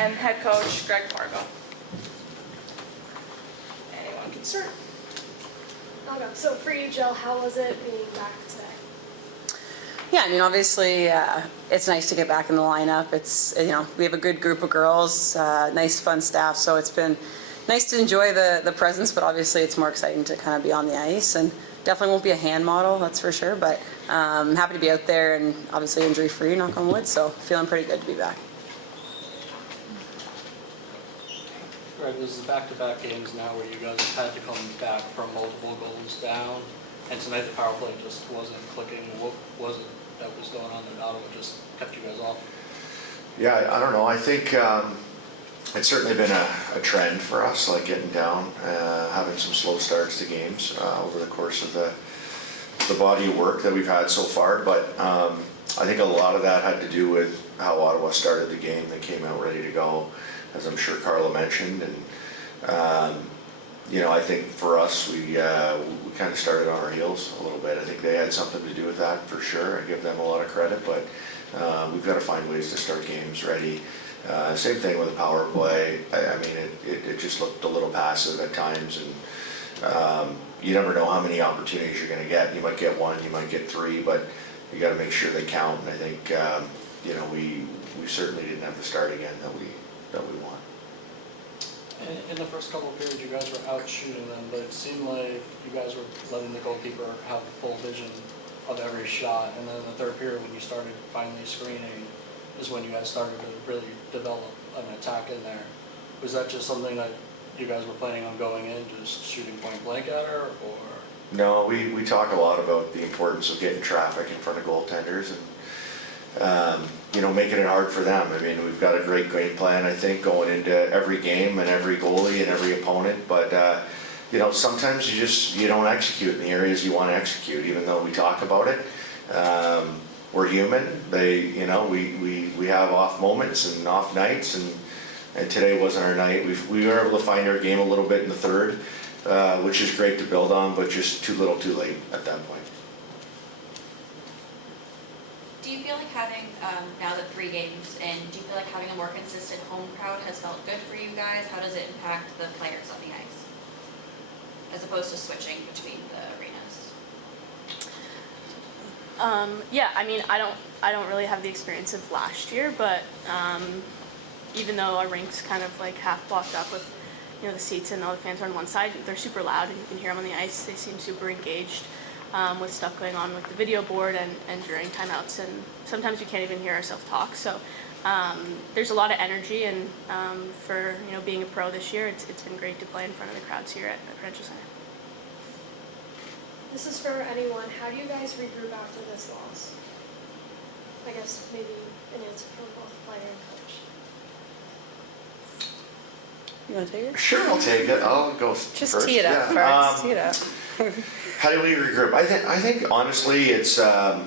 and head coach Greg Fargo. Anyone can start. Okay, so for you, Jill, how was it being back today? Yeah, I mean, obviously, it's nice to get back in the lineup. It's, you know, we have a good group of girls, nice, fun staff, so it's been nice to enjoy the presence, but obviously it's more exciting to kind of be on the ice, and definitely won't be a hand model, that's for sure, but happy to be out there and obviously injury-free, knock on wood, so feeling pretty good to be back. Right, this is back-to-back games now where you guys had to come back from multiple goals down, and tonight the power play just wasn't clicking. What was it that was going on that Ottawa just kept you guys off? Yeah, I don't know. I think it's certainly been a trend for us, like getting down, having some slow starts to games over the course of the body of work that we've had so far. But I think a lot of that had to do with how Ottawa started the game. They came out ready to go, as I'm sure Carla mentioned, and you know, I think for us, we kind of started on our heels a little bit. I think they had something to do with that for sure. I give them a lot of credit, but we've got to find ways to start games ready. Same thing with the power play. I mean, it just looked a little passive at times, and you never know how many opportunities you're going to get. You might get one, you might get three, but you got to make sure they count. And I think you know, we certainly didn't have the start again that we want. In the first couple of periods, you guys were out shooting them, but it seemed like you guys were letting the goalkeeper have full vision of every shot. And then in the third period, when you started finally screening, is when you guys started to really develop an attack in there. Was that just something that you guys were planning on going in, just shooting point blank at her, or? No, we talk a lot about the importance of getting traffic in front of goaltenders and you know, making it hard for them. I mean, we've got a great game plan, I think, going into every game and every goalie and every opponent, but you know, sometimes you don't execute in the areas you want to execute, even though we talk about it. We're human. You know, we have off moments and off nights, and today wasn't our night. We were able to find our game a little bit in the third, which is great to build on, but just too little too late at that point. Do you feel like having, now that 3 games in, do you feel like having a more consistent home crowd has felt good for you guys? How does it impact the players on the ice, as opposed to switching between the arenas? Yeah, I mean, I don't really have the experience of last year, but even though our rink's kind of like half blocked up with, you know, the seats and all the fans are on one side, they're super loud and you can hear them on the ice. They seem super engaged with stuff going on with the video board and during timeouts, and sometimes we can't even hear ourselves talk. So there's a lot of energy, and for, you know, being a pro this year, it's been great to play in front of the crowds here at Prudential Center. This is for anyone. How do you guys regroup after this loss? I guess maybe an answer for both player and coach. You want to take it? Sure, I'll take it. I'll go first. Just tee it up first. Tee it up. How do we regroup? I think honestly, it's I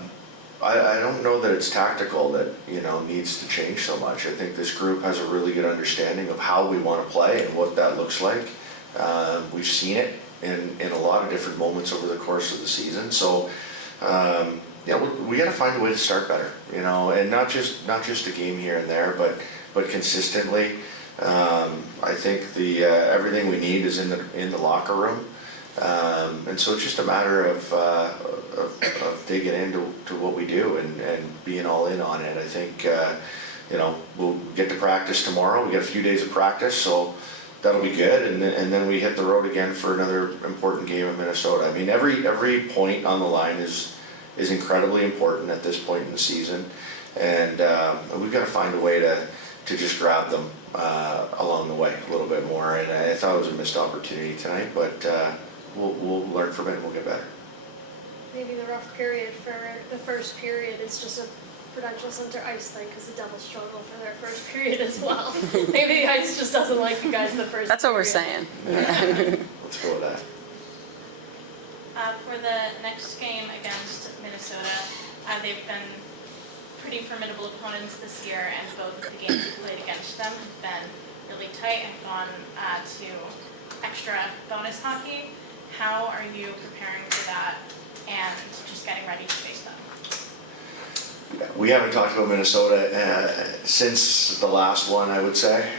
don't know that it's tactical that, you know, needs to change so much. I think this group has a really good understanding of how we want to play and what that looks like. We've seen it in a lot of different moments over the course of the season. So yeah, we got to find a way to start better, you know, and not just a game here and there, but consistently. I think the everything we need is in the locker room, and so it's just a matter of digging into what we do and being all in on it. I think you know, we'll get to practice tomorrow. We got a few days of practice, so that'll be good, and then we hit the road again for another important game in Minnesota. I mean, every point on the line is incredibly important at this point in the season, and we've got to find a way to just grab them along the way a little bit more. And I thought it was a missed opportunity tonight, but we'll learn from it and we'll get better. Maybe the rough period for the first period is just a Prudential Center ice thing, because the Devils struggle for their first period as well. Maybe the ice just doesn't like you guys the first That's what we're period. saying. Yeah. Let's go with that. For the next game against Minnesota, they've been pretty formidable opponents this year, and both of the games we played against them have been really tight and gone to extra bonus hockey. How are you preparing for that and just getting ready to face them? we haven't talked about Minnesota since the last one, I would say.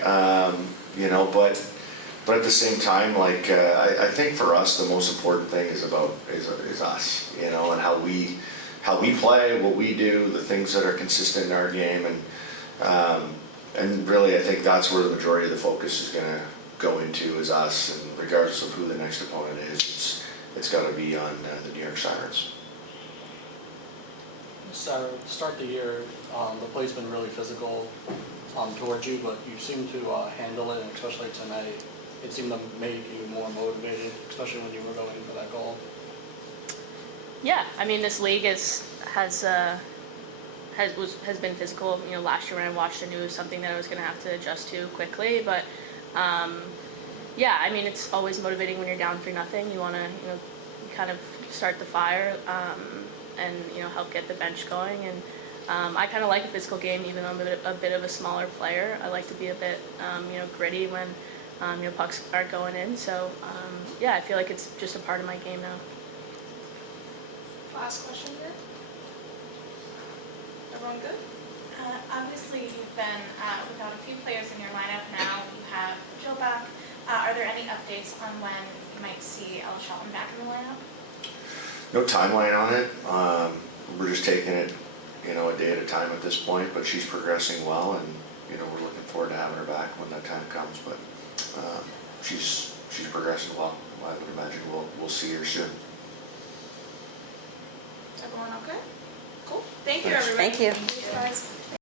You know, but at the same time, like I think for us the most important thing is us, you know, and how we play, what we do, the things that are consistent in our game, and really I think that's where the majority of the focus is going to go into is us, and regardless of who the next opponent is, it's got to be on the New York Sirens. So, to start the year, the play's been really physical towards you, but you seem to handle it, and especially tonight, it seemed to make you more motivated, especially when you were going for that goal. Yeah, I mean, this league has been physical. You know, last year when I watched, I knew it was something that I was going to have to adjust to quickly. But yeah, I mean, it's always motivating when you're down 3-0. You want to, you know, kind of start the fire and you know help get the bench going. And I kind of like a physical game, even though I'm a bit of a smaller player. I like to be a bit you know gritty when you know pucks aren't going in. So yeah, I feel like it's just a part of my game now. Last question here. Everyone good? Obviously, you've been without a few players in your lineup now. You have Jill back. Are there any updates on when you might see Ella Shelton back in the lineup? No timeline on it. We're just taking it, you know, a day at a time at this point, but she's progressing well, and you know we're looking forward to having her back when that time comes. But she's progressing well. I would imagine we'll see her soon. Everyone okay? Cool. Thank you, Thanks. everybody. Thank you. Thanks, guys.